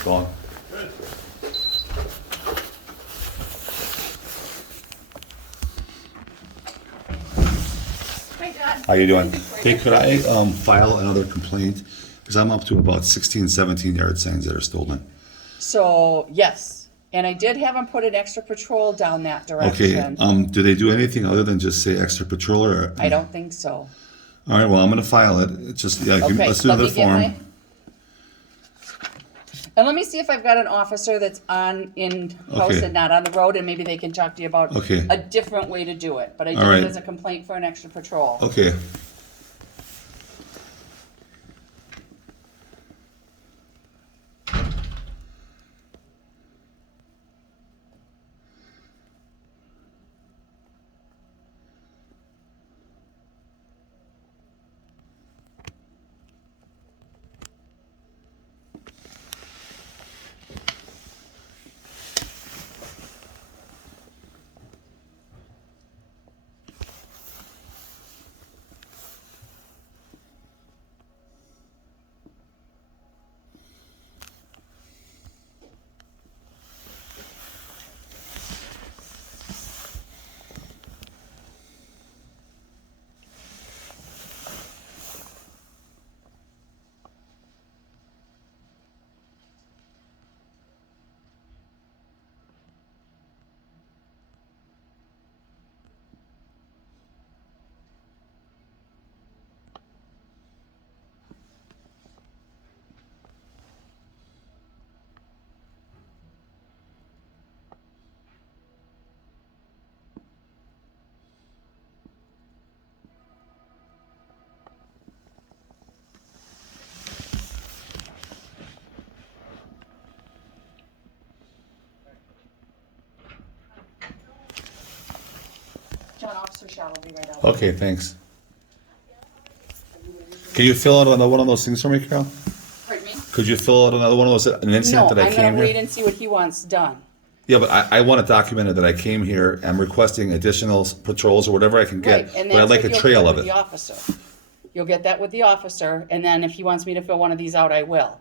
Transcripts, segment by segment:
it going? Hi, John. How you doing? Hey, could I file another complaint? Because I'm up to about 16, 17 yard signs that are stolen. So, yes, and I did have them put an extra patrol down that Okay, direction. do they do anything other than just say extra patrol or? I don't think so. All right, well, I'm gonna file it. It's just, yeah, Okay, let's do let another me get form. my. And let me see if I've got an officer that's in-house Okay. and not on the road, and maybe they can talk to you about Okay. a different way to do it. But I did All right. it as a complaint for an extra patrol. Okay. John, Officer Shaw will be right out. Okay, thanks. Can you fill out another one of those things for me, Carol? Pardon me? Could you fill out another one of those, an incident No, that I I'm came gonna wait here? and see what he wants done. Yeah, but I want it documented that I came here. I'm requesting additional patrols or whatever I can Right, get, and but I'd that's like what a you'll trail get of with the it. officer. You'll get that with the officer, and then if he wants me to fill one of these out, I will.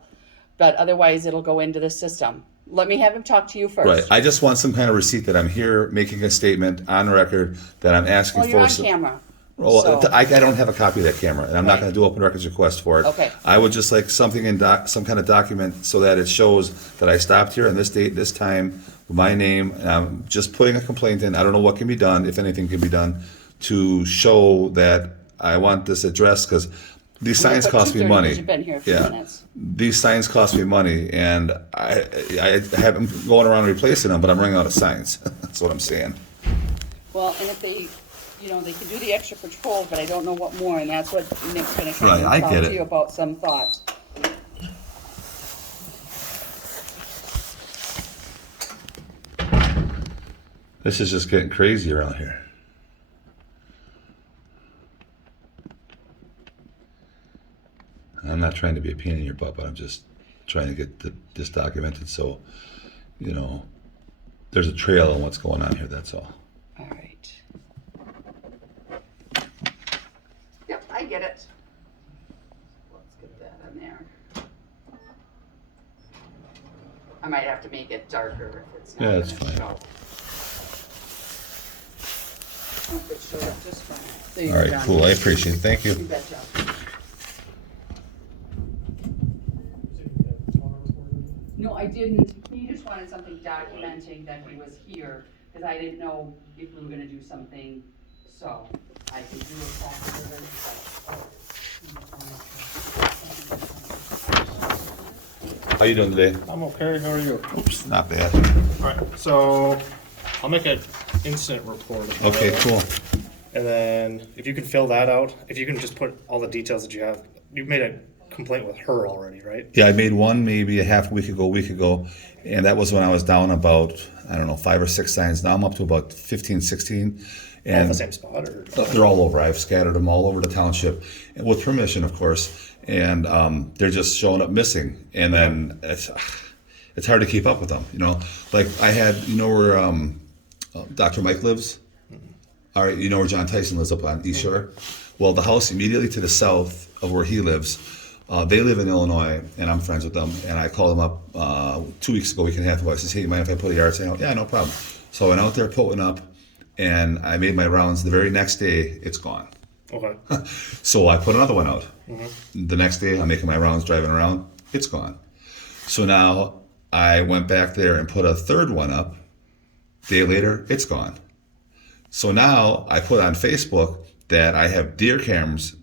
But otherwise, it'll go into the system. Let me have him talk to you Right. first. I just want some kind of receipt that I'm here making a statement on record that I'm asking Well, for. you're on camera. Well, so- I don't have a copy of that camera, and I'm not Right. going to do open records request for it. Okay. I would just like something in some kind of document so that it shows that I stopped here on this date, this time, with my name, and I'm just putting a complaint in. I don't know what can be done, if anything can be done, to show that I want this addressed, because these signs put cost me 2:30 money. because you've been here a few Yeah. minutes. These signs cost me money, and I haven't going around replacing them, but I'm running out of signs. That's what I'm saying. Well, and if they, they can do the extra patrol, but I don't know what more, and that's what Nick's gonna try Right, to I talk get to it. you about some thoughts. This is just getting crazy around here. I'm not trying to be a pain in your butt, but I'm just trying to get this documented so, there's a trail on what's going on here, that's all. All right. Yep, I get it. Let's get that in there. I might have to make it darker if it's not. Yeah, that's gonna fine. show. Hope it showed up just fine. There you All go, right, John. cool, I appreciate it, thank You you. betcha. No, I didn't. He just wanted something documenting that he was here, because I didn't know if we were gonna do something, so I could do a copy of it. How you doing today? I'm okay, how are you? Oops, not bad. Alright, so I'll make an incident report. Okay, cool. And then if you can fill that out, if you can just put all the details that you have. You've made a complaint with her already, right? Yeah, I made one maybe a half week ago, and that was when I was down about, I don't know, 5 or 6 signs. Now I'm up to about 15, 16. All And at the same spot, or? they're all over. I've scattered them all over the township, and with permission, of course. And they're just showing up missing. And then it's hard to keep up with them. Like I had, where Dr. Mike lives. All right, where John Tyson lives up on East Shore. Well, the house immediately to the south of where he lives They live in Illinois, and I'm friends with them. And I called them up 2 weeks ago, week and a half ago. I said, "Hey, you mind if I put a yard sign out?" "Yeah, no problem." So I went out there, put one up, and I made my rounds. The very next day, it's gone. Okay. So I put another one out. The next day, I'm making my rounds, driving around. It's gone. So now I went back there and put a third one up. Day later, it's gone. So now I put on Facebook that I have deer cameras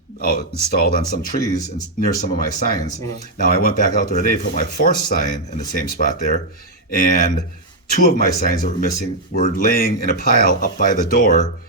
installed on some trees and near some of my signs. Now I went back out there today, put my fourth sign in the same spot there, and 2 of my signs that were missing were laying in a pile up by the door,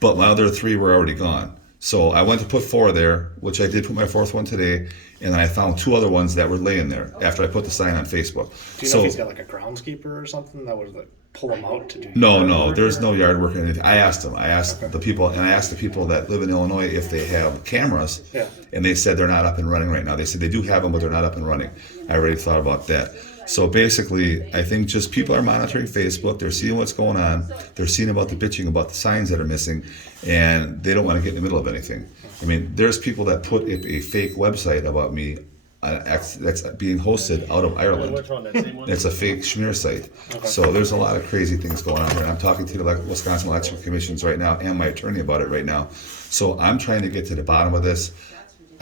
but my other 3 were already gone. So I went to put 4 there, which I did put my 4th one today, and then I found 2 other ones that were laying there after I put the sign on Facebook. Do you know if he's got like a groundskeeper or something that would like pull him out to do? No, there's no yard work or anything. I asked them. I asked the people, and I asked the people that live in Illinois if they have cameras, Yeah. and they said they're not up and running right now. They said they do have them, but they're not up and running. I already thought about that. So basically, I think just people are monitoring Facebook. They're seeing what's going on. They're seeing about the bitching about the signs that are missing, and they don't want to get in the middle of anything. I mean, there's people that put a fake website about me that's being hosted out of Ireland. Which one? That same one? It's a fake smear site. So there's a lot of crazy things going on here. And I'm talking to the Wisconsin Electrical Commissions right now and my attorney about it right now. So I'm trying to get to the bottom of this.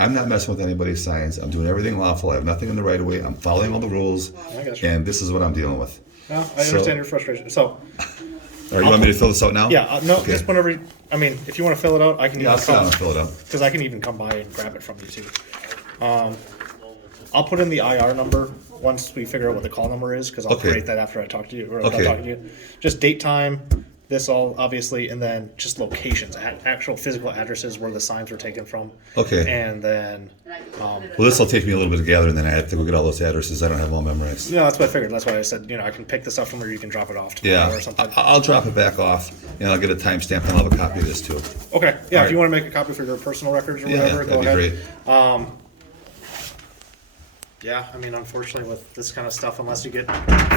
I'm not messing with anybody's signs. I'm doing everything lawful. I have nothing in the right of way. I'm following all the rules. I got you. And this is what I'm dealing with. No, I understand your frustration. So, All right, you want me to fill this out now? yeah, no, Okay. just whenever. I mean, if you want to fill it out, I can Yeah, I'll even sit down come and fill it out. because I can even come by and grab it from you too. I'll put in the IR number once we figure out what the call number is because I'll Okay. create that after I talk to you or Okay. I'm talking to you. Just date, time, this all obviously, and then just locations, actual physical addresses where the signs were taken from. Okay. And then, Well, this will take me a little bit to gather, and then I have to go get all those addresses. I don't have them all memorized. yeah, that's what I figured. That's why I said, I can pick this up from where you can drop it off tomorrow Yeah, or something. I'll drop it back off, and I'll get a timestamp, and I'll have a copy of this too. Okay, yeah, All if you right. want to make a copy for your personal records or Yeah, whatever, go that'd be ahead. great. Yeah, I mean, unfortunately, with this kind of stuff, unless you get a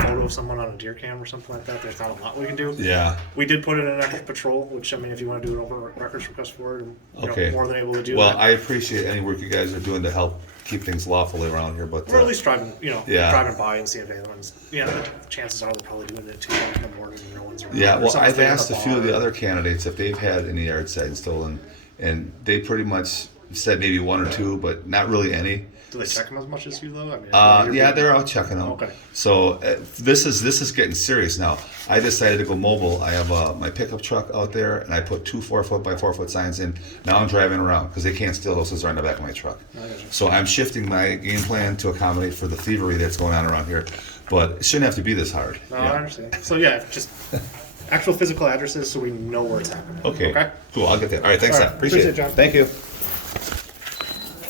photo of someone on a deer cam or something like that, there's not a lot we can do. Yeah. We did put it in extra patrol, which I mean, if you want to do an open records request for it, Okay. more than able to do Well, that. I appreciate any work you guys are doing to help keep things lawfully around here, but We're at least driving, Yeah. driving by and seeing if anyone's. Yeah, the chances are they're probably doing it 2 o'clock in the morning and no one's around. yeah. or Well, someone's I've leaving asked a few of the other candidates if they've had any yard signs stolen, and they pretty much said maybe 1 or 2, but not really any. Do they check them as much as you though? I mean, Yeah, they're out checking them. Okay. So this is getting serious now. I decided to go mobile. I have my pickup truck out there, and I put 2 4-foot by 4-foot signs in. Now I'm driving around because they can't steal those since they're in the back of my truck. So I'm shifting my game plan to accommodate for the thievery that's going on around here. But it shouldn't have to be this hard. No, I understand. So yeah, just actual physical addresses so we know where it's happening. Okay. Okay. Cool. I'll get that. All right. Thanks, All right. Seth. Appreciate it. Appreciate it, John. Thank you.